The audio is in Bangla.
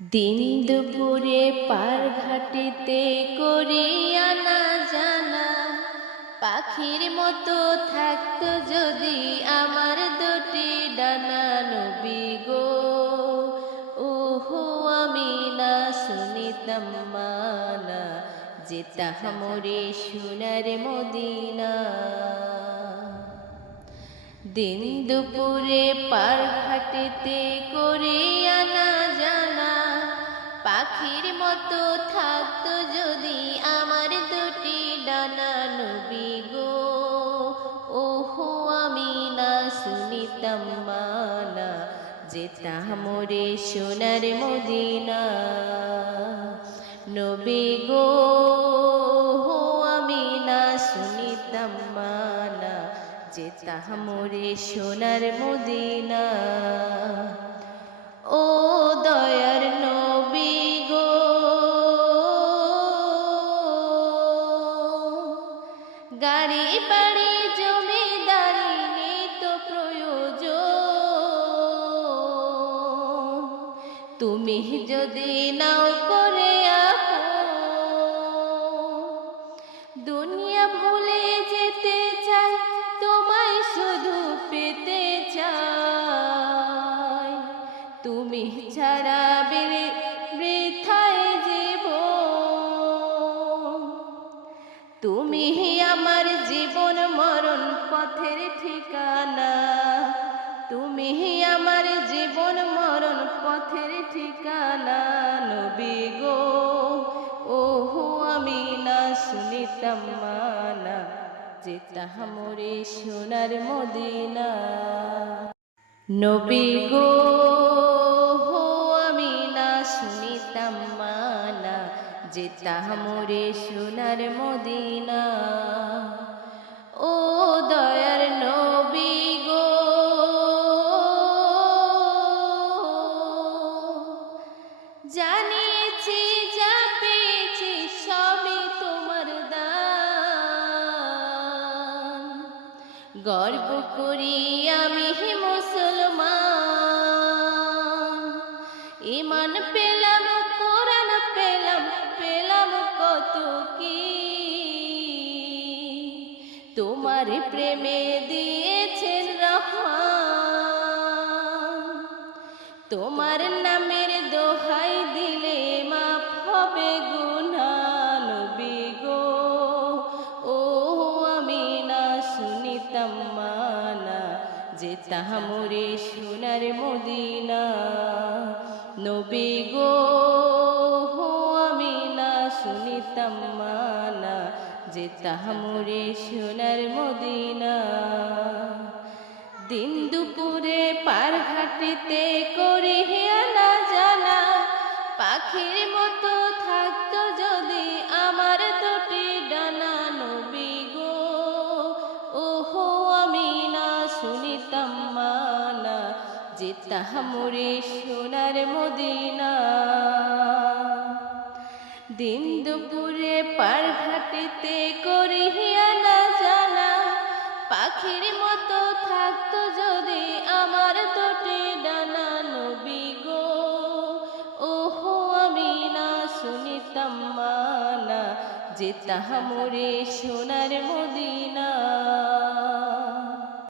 দিন দুপুরে পার ঘাটিতে করিয়া না জানা, পাখির মতো থাকতো যদি আমার দুটি ডানা। নবী গো, ওহো আমি না শুনিতাম মানা, যেতাম মোরে সোনার মদিনা। দিন দুপুরে পার ঘাটিতে করিয়া না জানা, পাখির মতো থাকতো যদি আমার দুটি ডানা। নবী গো, ওহো আমি না শুনিতাম মানা, যেতাম মোরে সোনার মদিনা। নবী গো, ওহো আমি না শুনিতাম মানা, যেতাম মোরে সোনার মদিনা। ও দয়ার নবী গো, গাড়ি বাড়ি জমিদারি নেই তো প্রয়োজন, তুমি যদি নাও করে দুনিয়া ভুলে যেতে চাই, তোমায় শুধু পেতে চাই। তুমি ছাড়া বৃথায় জীবন, তুমি আমার জীবন মরণ পথের ঠিকানা। তুমি আমার জীবন মরণ পথের ঠিকানা। নবী গো, ওহো আমি না শুনিতাম মানা, যেতাম মোরে সোনার মদিনা। নবী গো, ওহো আমি না শুনিতাম মানা, যেতাম মোরে সোনার মদিনা। ও দয়ার নবী গো, জানিয়েছি যা পেয়েছি সবই তোমার দান, গর্ব করি আমি মুসলমান। ঈমান পেলাম, কোরআন পেলাম, পেলাম কত কি, তোমার প্রেমে দিয়েছেন রহমান। তোমার নামের দোহাই দিলে মাফ হবে গুনাহ। নবী গো, ও আমি না শুনিতাম মানা, যেতাম মোরে সোনার মদিনা। নবী গো, আমি না শুনিতাম মানা, যেতাম মোরে সোনার মদিনা। দিন দুপুরে পার ঘাটিতে করিয়া না জানা, পাখির মতো থাকতো যদি আমার দুটি ডানা। নবী গো, ওহো আমি না শুনিতাম মানা, যেতাম মোরে সোনার মদিনা। দিন দুপুরে পার ঘাটিতে করিয়া না জানা, পাখির মতো থাকতো যদি আমার দুটি ডানা। নবী গো, ওহো আমি না শুনিতাম মানা, যেতাম মোরে সোনার মদিনা।